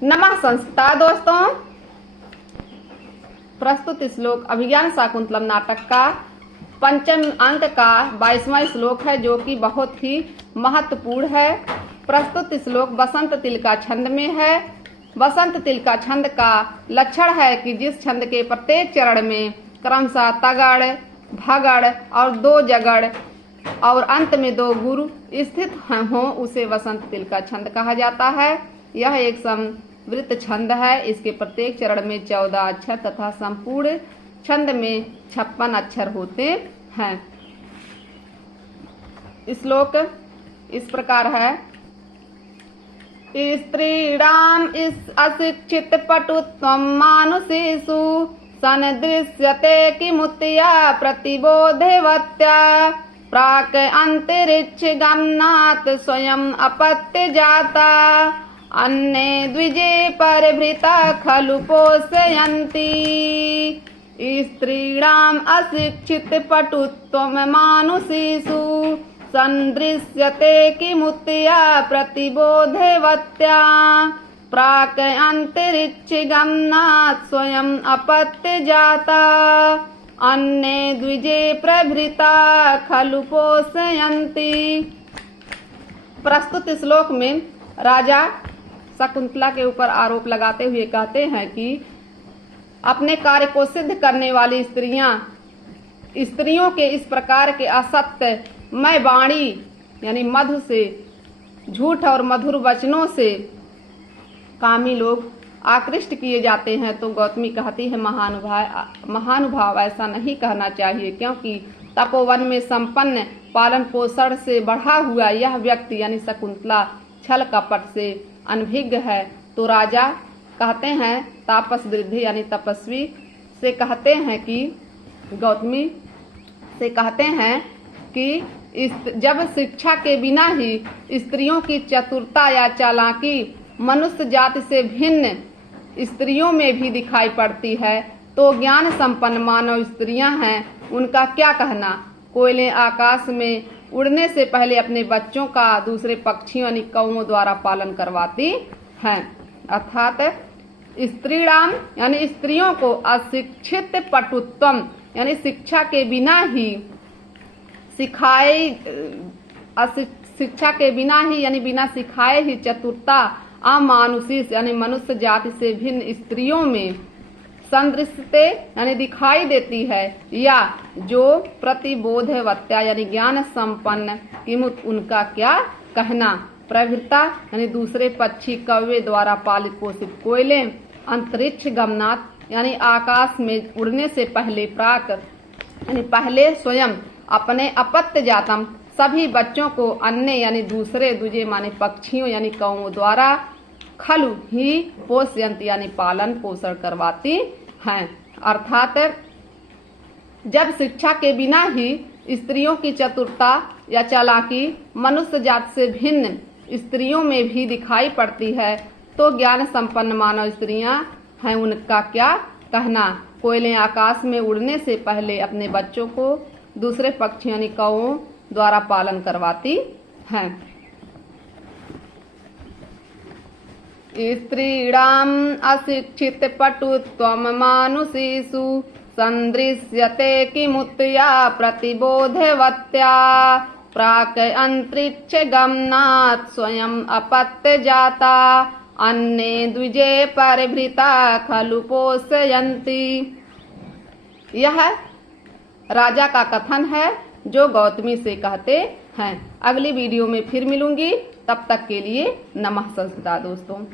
नमः संस्था दोस्तों। प्रस्तुत श्लोक अभिज्ञान शाकुंतलम नाटक का पंचम अंक का 22वां श्लोक है, जो कि बहुत ही महत्वपूर्ण है। प्रस्तुत श्लोक बसंत तिल का छंद में है। बसंत तिल का छंद का लक्षण है कि जिस छंद के प्रत्येक चरण में क्रमशः तगड़, भगड़ और दो जगड़ और अंत में दो गुरु स्थित हों उसे बसंत तिल का छंद कहा जाता है। यह एक समवृत्त छंद है। इसके प्रत्येक चरण में 14 अक्षर तथा संपूर्ण छंद में 56 अक्षर होते हैं। श्लोक इस प्रकार है। स्त्रीणाम इस अशिक्षित पटुत्वं मानुषीषु सन्दृश्यते किमुत्या प्रतिबोधवत्या प्राक अंतरिक्ष गमनात् स्वयं अपत्य जाता अन्ये द्विजे परिभृता खलु पोषयन्ति। स्त्रीणाम् अशिक्षित पटुत्वं मानुषीषु सन्दृश्यते किमुत्या प्रतिबोधवत्या प्राक अंतरिक्ष गमनात् स्वयं अपत्य जाता अन्ये द्विजे प्रभृता खलु पोषयन्ति। प्रस्तुत श्लोक में राजा शकुंतला के ऊपर आरोप लगाते हुए कहते हैं कि अपने कार्य को सिद्ध करने वाली स्त्रियों के इस प्रकार के असत्य मैं वाणी यानी मधु से, झूठ और मधुर वचनों से कामी लोग आकृष्ट किए जाते हैं। तो गौतमी कहती है, महानुभाव ऐसा नहीं कहना चाहिए, क्योंकि तपोवन में संपन्न पालन पोषण से बढ़ा हुआ यह व्यक्ति यानी शकुंतला छल कपट से अनभिज्ञ है। तो राजा कहते हैं, तापस वृद्धि यानी तपस्वी से कहते हैं कि गौतमी से कहते हैं कि जब शिक्षा के बिना ही स्त्रियों की चतुरता या चालाकी मनुष्य जाति से भिन्न स्त्रियों में भी दिखाई पड़ती है, तो ज्ञान संपन्न मानव स्त्रियां हैं, उनका क्या कहना। कोयलें आकाश में उड़ने से पहले अपने बच्चों का दूसरे पक्षियों यानी कौओं द्वारा पालन करवाती हैं। अर्थात स्त्रीणाम यानी स्त्रियों को अशिक्षित पटुत्वम यानी शिक्षा के बिना ही यानी बिना सिखाए ही चतुरता अमानुषी यानी मनुष्य जाति से भिन्न स्त्रियों में संदृश्यते यानी दिखाई देती है, या जो प्रतिबोधवत्या यानी ज्ञान संपन्न किमुत उनका क्या कहना। प्रभृता यानी दूसरे पक्षी कौवे द्वारा पालित पोषित कोयले अंतरिक्ष गमनात् यानी आकाश में उड़ने से पहले प्राक यानी पहले स्वयं अपने अपत्य जातम सभी बच्चों को अन्य यानी दूसरे दूजे माने पक्षियों यानी कौओं द्वारा खलु ही पोषयन्ति यानी पालन पोषण करवाती हैं। अर्थात जब शिक्षा के बिना ही स्त्रियों की चतुरता या चालाकी मनुष्य जाति से भिन्न स्त्रियों में भी दिखाई पड़ती है, तो ज्ञान संपन्न मानव स्त्रियां हैं, उनका क्या कहना। कोयलें आकाश में उड़ने से पहले अपने बच्चों को दूसरे पक्षी यानी कौओं द्वारा पालन करवाती हैं। स्त्रीणाम अशिक्षित पटुत्वम मानुषीषु सन्दृश्यते किमुत्या प्रतिबोधवत्या प्राक अंतरिक्ष गमनात् स्वयं अपत्य जाता अन्ये द्विजे परिभृता खलु पोषयन्ति। यह राजा का कथन है जो गौतमी से कहते हैं। अगली वीडियो में फिर मिलूंगी, तब तक के लिए नमः संस्था दोस्तों।